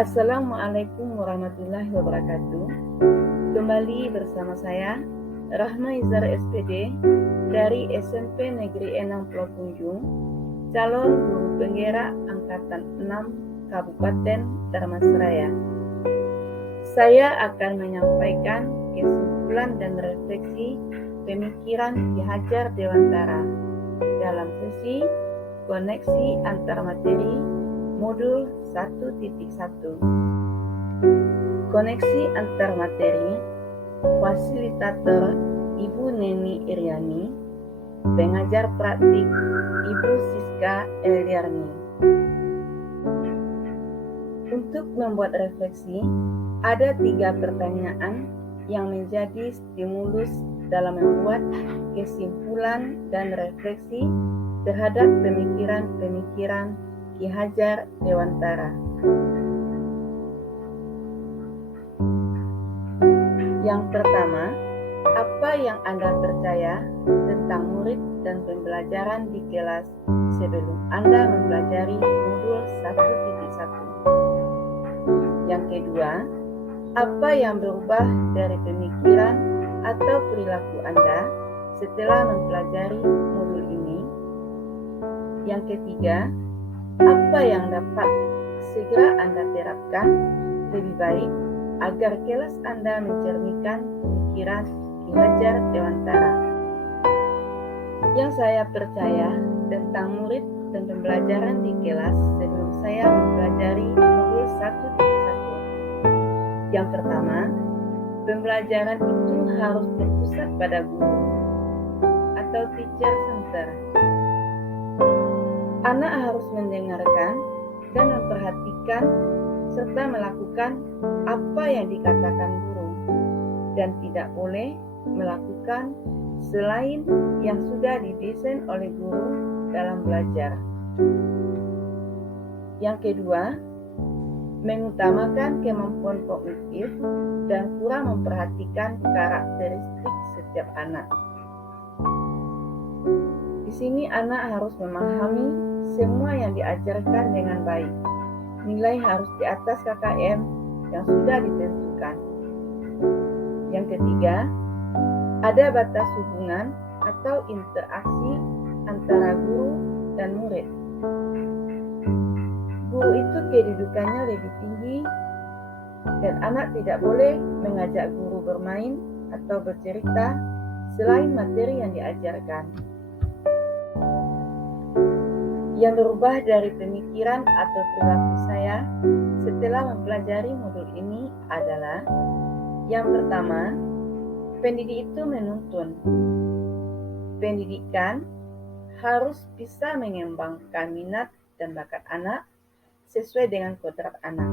Assalamualaikum warahmatullahi wabarakatuh. Kembali bersama saya Rahma Izar SPD dari SMP Negeri 6 Pulau Punjung, calon guru penggerak angkatan 6 Kabupaten Dharmasraya. Saya akan menyampaikan kesimpulan dan refleksi pemikiran Ki Hajar Dewantara dalam sesi koneksi antar materi modul 1.1. Koneksi antar materi, fasilitator Ibu Neni Iriani, pengajar praktik Ibu Siska Eliarni. Untuk membuat refleksi, ada 3 pertanyaan yang menjadi stimulus dalam membuat kesimpulan dan refleksi terhadap pemikiran-pemikiran Ki Hajar Dewantara. Yang pertama, apa yang Anda percaya tentang murid dan pembelajaran di kelas sebelum Anda mempelajari modul 1.1? Yang kedua, apa yang berubah dari pemikiran atau perilaku Anda setelah mempelajari modul ini? Yang ketiga, apa yang dapat segera Anda terapkan lebih baik agar kelas Anda mencerminkan pemikiran Ki Hajar Dewantara? Yang saya percaya tentang murid dan pembelajaran di kelas sebelum saya mempelajari modul 1.1. Yang pertama, pembelajaran itu harus berpusat pada guru atau teacher center. Anak harus mendengarkan dan memperhatikan serta melakukan apa yang dikatakan guru dan tidak boleh melakukan selain yang sudah didesain oleh guru dalam belajar. Yang kedua, mengutamakan kemampuan kognitif dan kurang memperhatikan karakteristik setiap anak. Di sini anak harus memahami semua yang diajarkan dengan baik. Nilai harus di atas KKM yang sudah ditentukan. Yang ketiga, ada batas hubungan atau interaksi antara guru dan murid. Guru itu kedudukannya lebih tinggi dan anak tidak boleh mengajak guru bermain atau bercerita selain materi yang diajarkan. Yang berubah dari pemikiran atau perilaku saya setelah mempelajari modul ini adalah: yang pertama, pendidik itu menuntun. Pendidikan harus bisa mengembangkan minat dan bakat anak sesuai dengan kodrat anak.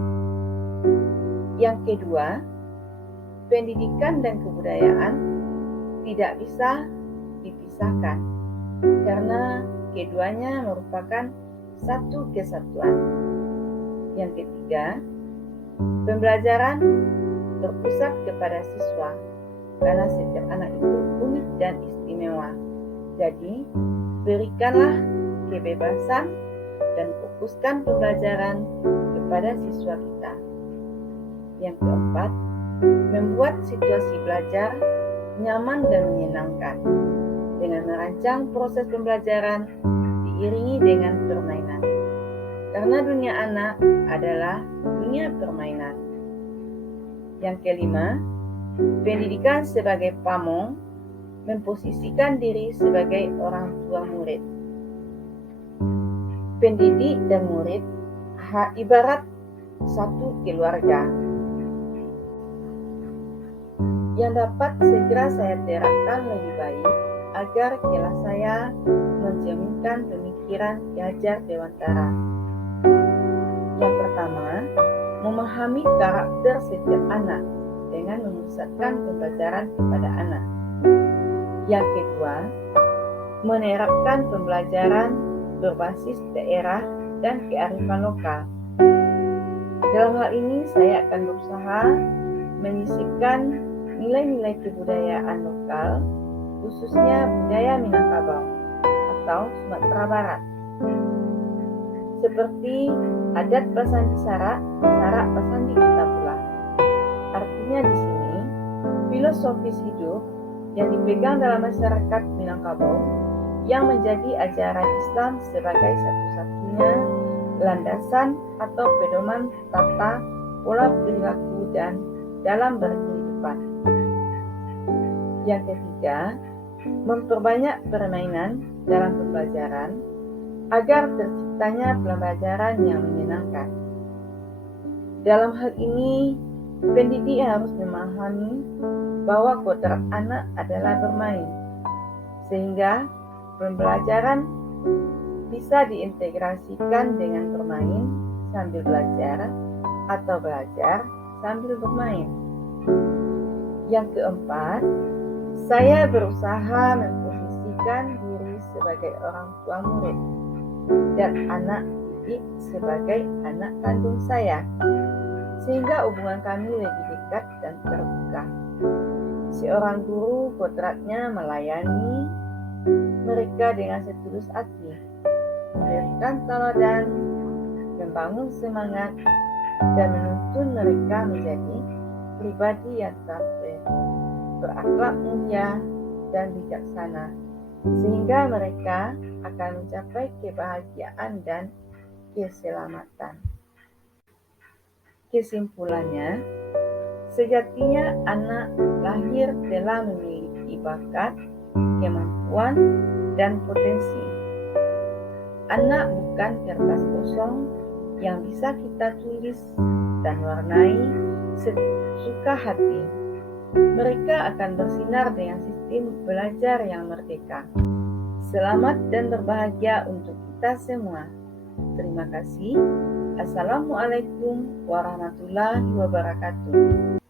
Yang kedua, pendidikan dan kebudayaan tidak bisa dipisahkan karena keduanya merupakan satu kesatuan. Yang ketiga, pembelajaran berpusat kepada siswa karena setiap anak itu unik dan istimewa. Jadi, berikanlah kebebasan dan fokuskan pembelajaran kepada siswa kita. Yang keempat, membuat situasi belajar nyaman dan menyenangkan dengan merancang proses pembelajaran diiringi dengan permainan. Karena dunia anak adalah dunia permainan. Yang kelima, pendidikan sebagai pamong memposisikan diri sebagai orang tua murid. Pendidik dan murid ibarat satu keluarga yang dapat segera saya terapkan lebih baik agar kelas saya mencerminkan pemikiran Ki Hajar Dewantara. Yang pertama, memahami karakter setiap anak dengan memusatkan pembelajaran kepada anak. Yang kedua, menerapkan pembelajaran berbasis daerah dan kearifan lokal. Dalam hal ini saya akan berusaha menyisipkan nilai-nilai kebudayaan lokal, khususnya budaya Minangkabau atau Sumatera Barat, seperti Adat pasandi sara, sara pasandi kita pula. Artinya di sini, filosofis hidup yang dipegang dalam masyarakat Minangkabau yang menjadi ajaran Islam sebagai satu-satunya landasan atau pedoman tata pola perilaku dan dalam berkehidupan. Yang ketiga, memperbanyak permainan dalam pembelajaran agar terciptanya pembelajaran yang menyenangkan. Dalam hal ini, pendidik harus memahami bahwa kodrat anak adalah bermain, sehingga pembelajaran bisa diintegrasikan dengan bermain sambil belajar atau belajar sambil bermain. Yang keempat, saya berusaha memposisikan diri sebagai orang tua murid dan anak didik sebagai anak kandung saya, sehingga hubungan kami lebih dekat dan terbuka. Seorang guru kodratnya melayani mereka dengan setulus hati, memberikan teladan, membangun semangat, dan menuntun mereka menjadi pribadi yang terampil, berakhlak mulia dan bijaksana, sehingga mereka akan mencapai kebahagiaan dan keselamatan. Kesimpulannya, sejatinya anak lahir telah memiliki bakat, kemampuan, dan potensi. Anak bukan kertas kosong yang bisa kita tulis dan warnai sesuka hati. Mereka akan bersinar dengan sistem belajar yang merdeka. Selamat dan berbahagia untuk kita semua. Terima kasih. Assalamualaikum warahmatullahi wabarakatuh.